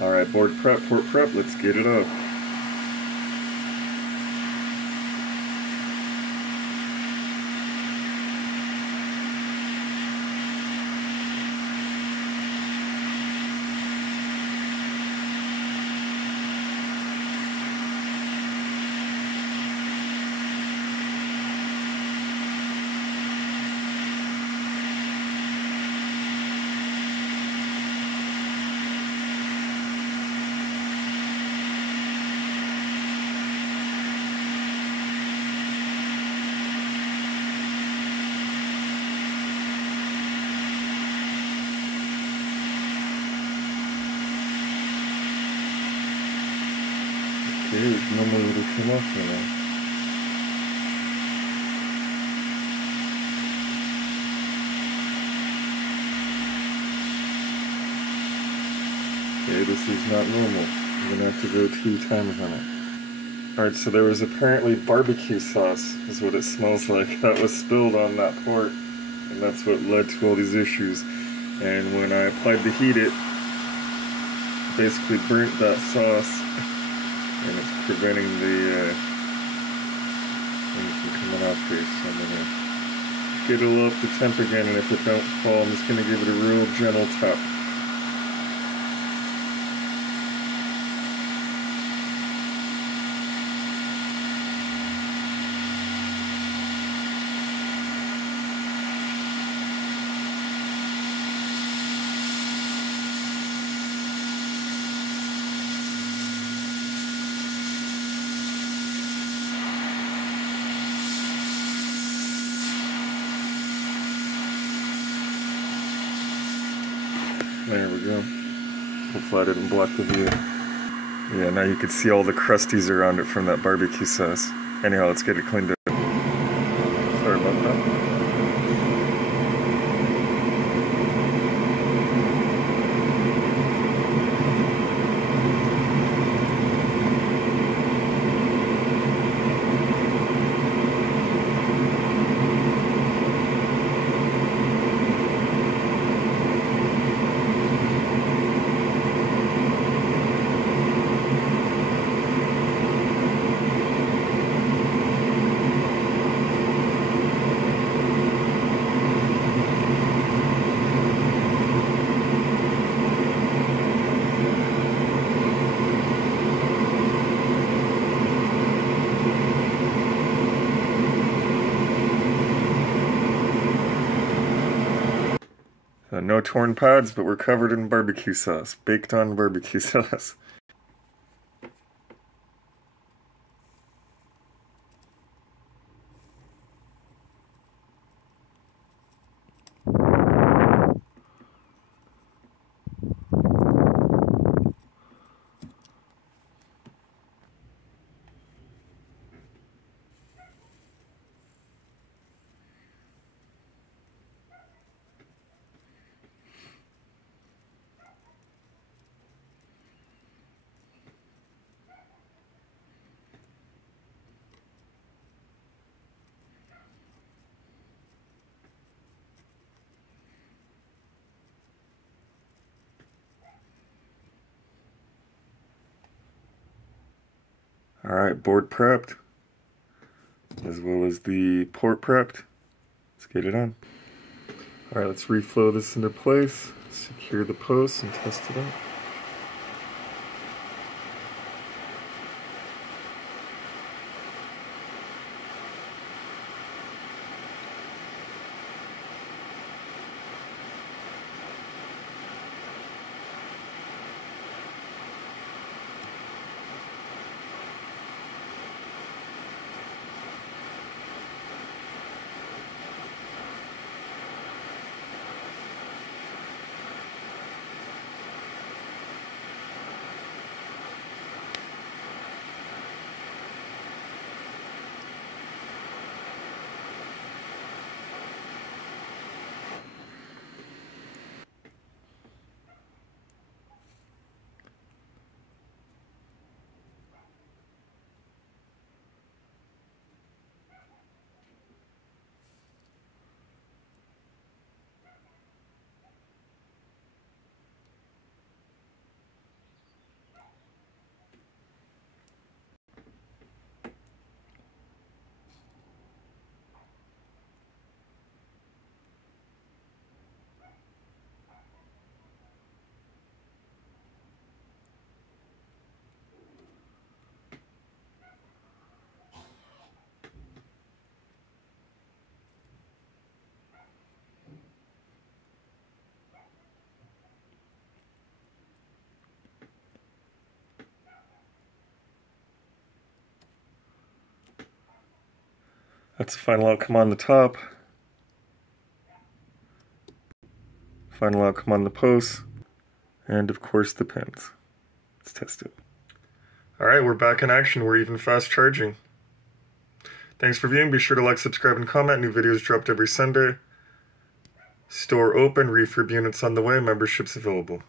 Alright, board prep, port prep, let's get it up. Okay, there's no more little come off now. Okay, this is not normal. I'm gonna have to go 2 times on it. Alright, so there was apparently barbecue sauce, is what it smells like. That was spilled on that port, and that's what led to all these issues. And when I applied the heat, it basically burnt that sauce, and it's preventing the things from coming off here. So I'm gonna get it up to temp again, and if it don't fall, I'm just gonna give it a real gentle tap. There we go. Hopefully I didn't block the view. Yeah, now you can see all the crusties around it from that barbecue sauce. Anyhow, let's get it cleaned up. Sorry about that. No torn pads, but we're covered in barbecue sauce. Baked on barbecue sauce. Alright, board prepped, as well as the port prepped. Let's get it on. Alright, let's reflow this into place, secure the posts, and test it out. That's the final outcome on the top. Final outcome on the posts. And of course the pins. Let's test it. Alright, we're back in action. We're even fast charging. Thanks for viewing. Be sure to like, subscribe, and comment. New videos dropped every Sunday. Store open. Refurb units on the way. Memberships available.